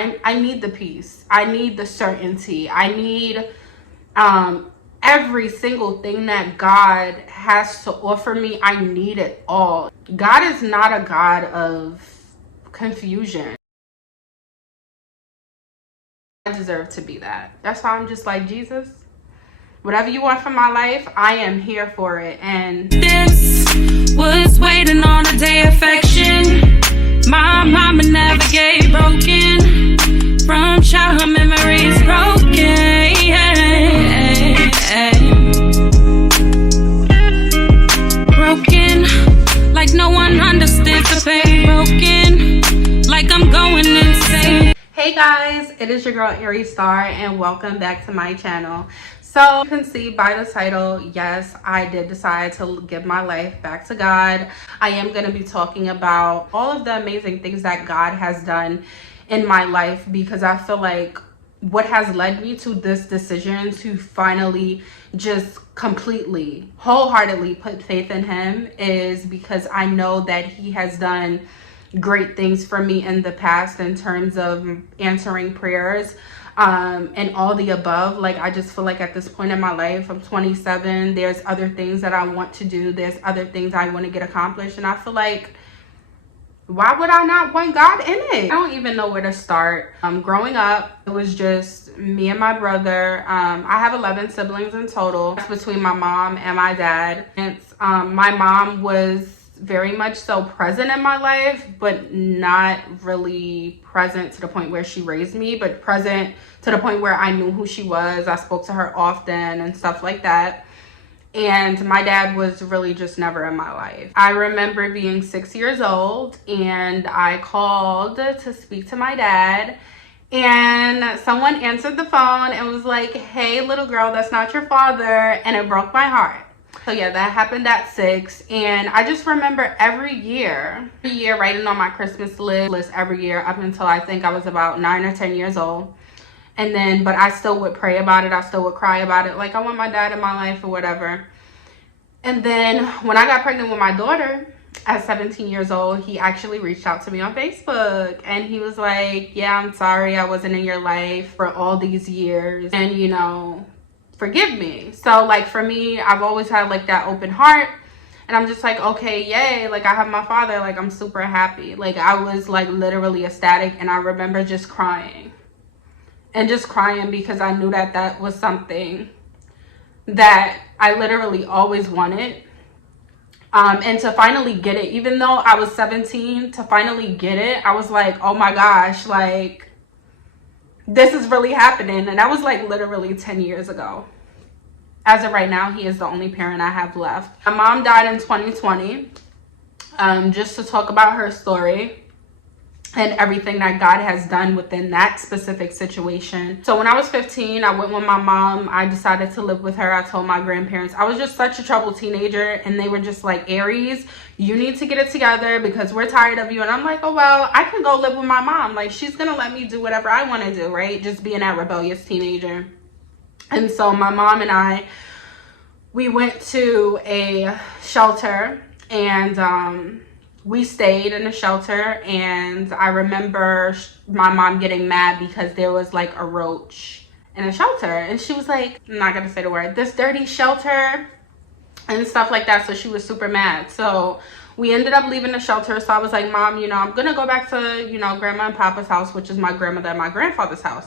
I need the peace. I need the certainty. I need every single thing that God has to offer me. I need it all. God is not a God of confusion. I deserve to be that. That's why I'm just like, Jesus, whatever you want from my life, I am here for it. And this was waiting on a day affection. My mama never gave broken. From childhood memories broken. Broken, like no one understands the pain. Broken, like I'm going insane. Hey guys, it is your girl Heyyyy Star and welcome back to my channel. So you can see by the title, yes, I did decide to give my life back to God. I am going to be talking about all of the amazing things that God has done in my life, because I feel like what has led me to this decision to finally just completely, wholeheartedly put faith in him is because I know that he has done great things for me in the past in terms of answering prayers and all the above. Like, I just feel like at this point in my life, I'm 27, there's other things that I want to do, there's other things I want to get accomplished, and I feel like, why would I not want God in it? I don't even know where to start. Growing up, it was just me and my brother. I have 11 siblings in total. That's between my mom and my dad. My mom was very much so present in my life, but not really present to the point where she raised me, but present to the point where I knew who she was. I spoke to her often and stuff like that. And my dad was really just never in my life. I remember being 6 years old and I called to speak to my dad, and someone answered the phone and was like, "Hey, little girl, that's not your father," and it broke my heart. So yeah, that happened at 6, and I just remember every year writing on my Christmas list every year up until I think I was about 9 or 10 years old. And then, but I still would pray about it. I still would cry about it. Like, I want my dad in my life or whatever. And then when I got pregnant with my daughter at 17 years old, he actually reached out to me on Facebook. And he was like, "Yeah, I'm sorry I wasn't in your life for all these years. And, you know, forgive me." So, like, for me, I've always had, like, that open heart. And I'm just like, okay, yay. Like, I have my father. Like, I'm super happy. Like, I was, like, literally ecstatic. And I remember just crying. And just crying because I knew that that was something that I literally always wanted. And to finally get it, even though I was 17, to finally get it, I was like, oh my gosh, like, this is really happening. And that was like literally 10 years ago. As of right now, he is the only parent I have left. My mom died in 2020. Just to talk about her story and everything that God has done within that specific situation. So when I was 15, I went with my mom. I decided to live with her. I told my grandparents. I was just such a troubled teenager, and they were just like, "Aries, you need to get it together because we're tired of you." And I'm like, oh, well, I can go live with my mom. Like, she's gonna let me do whatever I want to do, right? Just being that rebellious teenager. And so my mom and I, we went to a shelter, and we stayed in the shelter. And I remember my mom getting mad because there was like a roach in the shelter, and she was like, I'm not gonna say the word, "This dirty shelter," and stuff like that. So she was super mad. So we ended up leaving the shelter. So I was like, "Mom, you know, I'm gonna go back to, you know, grandma and papa's house," which is my grandmother and my grandfather's house.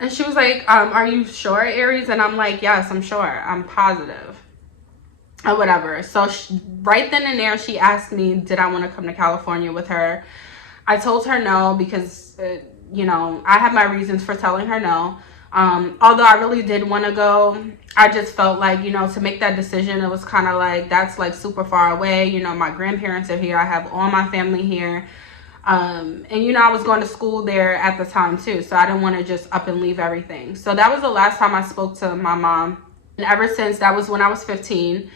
And she was like, "Are you sure, Aries?" And I'm like, "Yes, I'm sure. I'm positive." Or whatever. So right then and there, she asked me, did I want to come to California with her? I told her no because, you know, I have my reasons for telling her no. Although I really did want to go, I just felt like, you know, to make that decision, it was kind of like, that's like super far away. You know, my grandparents are here. I have all my family here. And, you know, I was going to school there at the time too. So I didn't want to just up and leave everything. So that was the last time I spoke to my mom. And ever since, that was when I was 15.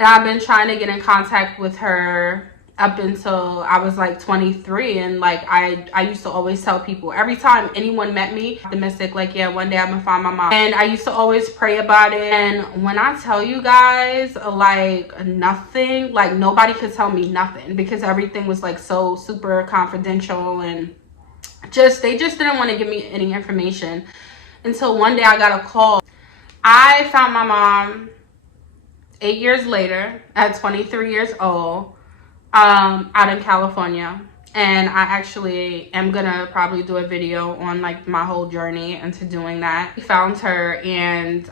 And I've been trying to get in contact with her up until I was like 23. And like, I used to always tell people, every time anyone met me, optimistic, like, yeah, one day I'm gonna find my mom. And I used to always pray about it. And when I tell you guys, like, nothing, like, nobody could tell me nothing, because everything was like so super confidential and they just didn't want to give me any information until one day I got a call. I found my mom 8 years later at 23 years old, out in California. And I actually am gonna probably do a video on like my whole journey into doing that. We found her, and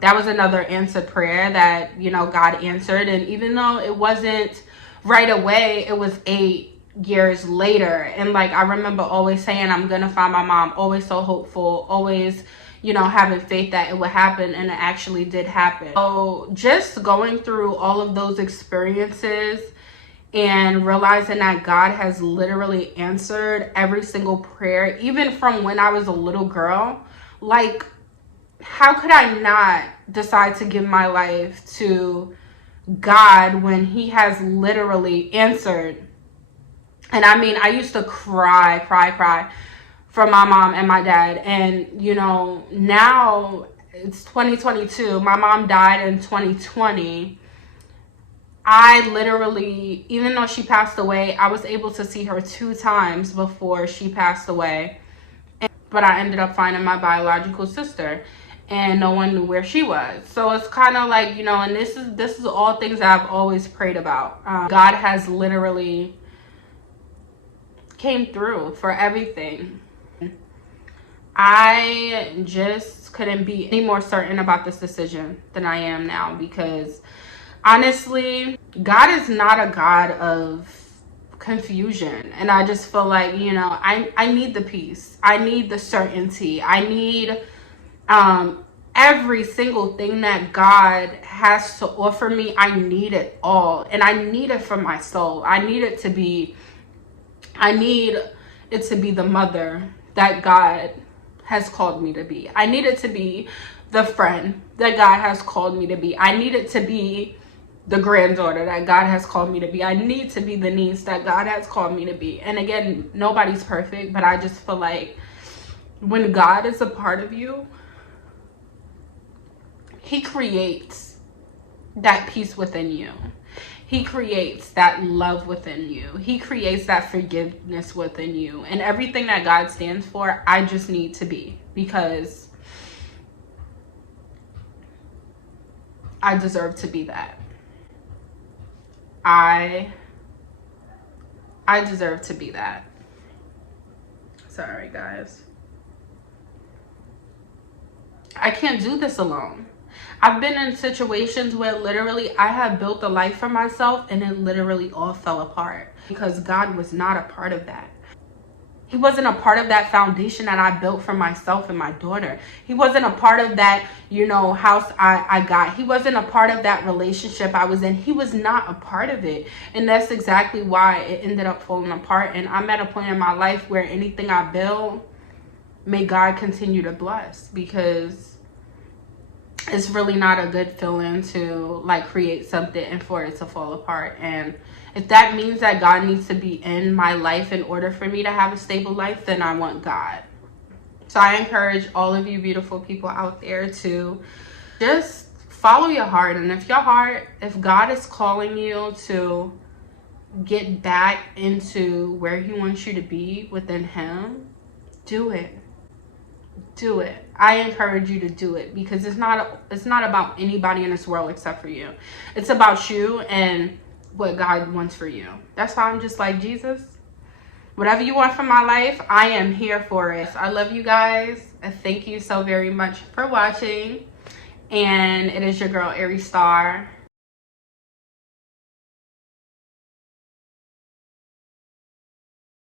that was another answered prayer that, you know, God answered. And even though it wasn't right away, it was 8 years later. And like, I remember always saying, I'm gonna find my mom, always so hopeful, always, you know, having faith that it would happen, and it actually did happen. So just going through all of those experiences and realizing that God has literally answered every single prayer, even from when I was a little girl. Like, how could I not decide to give my life to God when he has literally answered? And I mean, I used to cry for my mom and my dad. And, you know, now it's 2022. My mom died in 2020. I literally, even though she passed away, I was able to see her 2 times before she passed away. But I ended up finding my biological sister, and no one knew where she was. So it's kind of like, you know, and this is all things that I've always prayed about. God has literally came through for everything. I just couldn't be any more certain about this decision than I am now, because honestly, God is not a God of confusion. And I just feel like, you know, I need the peace. I need the certainty. I need every single thing that God has to offer me. I need it all. And I need it for my soul. I need it to be the mother that God has called me to be. I need it to be the friend that God has called me to be. I need it to be the granddaughter that God has called me to be. I need to be the niece that God has called me to be. And again, nobody's perfect, but I just feel like when God is a part of you, he creates that peace within you. He creates that love within you. He creates that forgiveness within you. And everything that God stands for, I just need to be, because I deserve to be that. I deserve to be that. Sorry, guys. I can't do this alone. I've been in situations where literally I have built a life for myself and it literally all fell apart because God was not a part of that. He wasn't a part of that foundation that I built for myself and my daughter. He wasn't a part of that, you know, house I got. He wasn't a part of that relationship I was in. He was not a part of it. And that's exactly why it ended up falling apart. And I'm at a point in my life where anything I build, may God continue to bless, because it's really not a good feeling to like create something and for it to fall apart. And if that means that God needs to be in my life in order for me to have a stable life, then I want God. So I encourage all of you beautiful people out there to just follow your heart. And if God is calling you to get back into where he wants you to be within him, do it. Do it. I encourage you to do it, because it's not about anybody in this world except for you. It's about you and what God wants for you. That's why I'm just like, Jesus, whatever you want from my life, I am here for it. I love you guys. Thank you so very much for watching. And it is your girl, Heyyyy Star.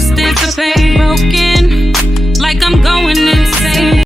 Stick the paper.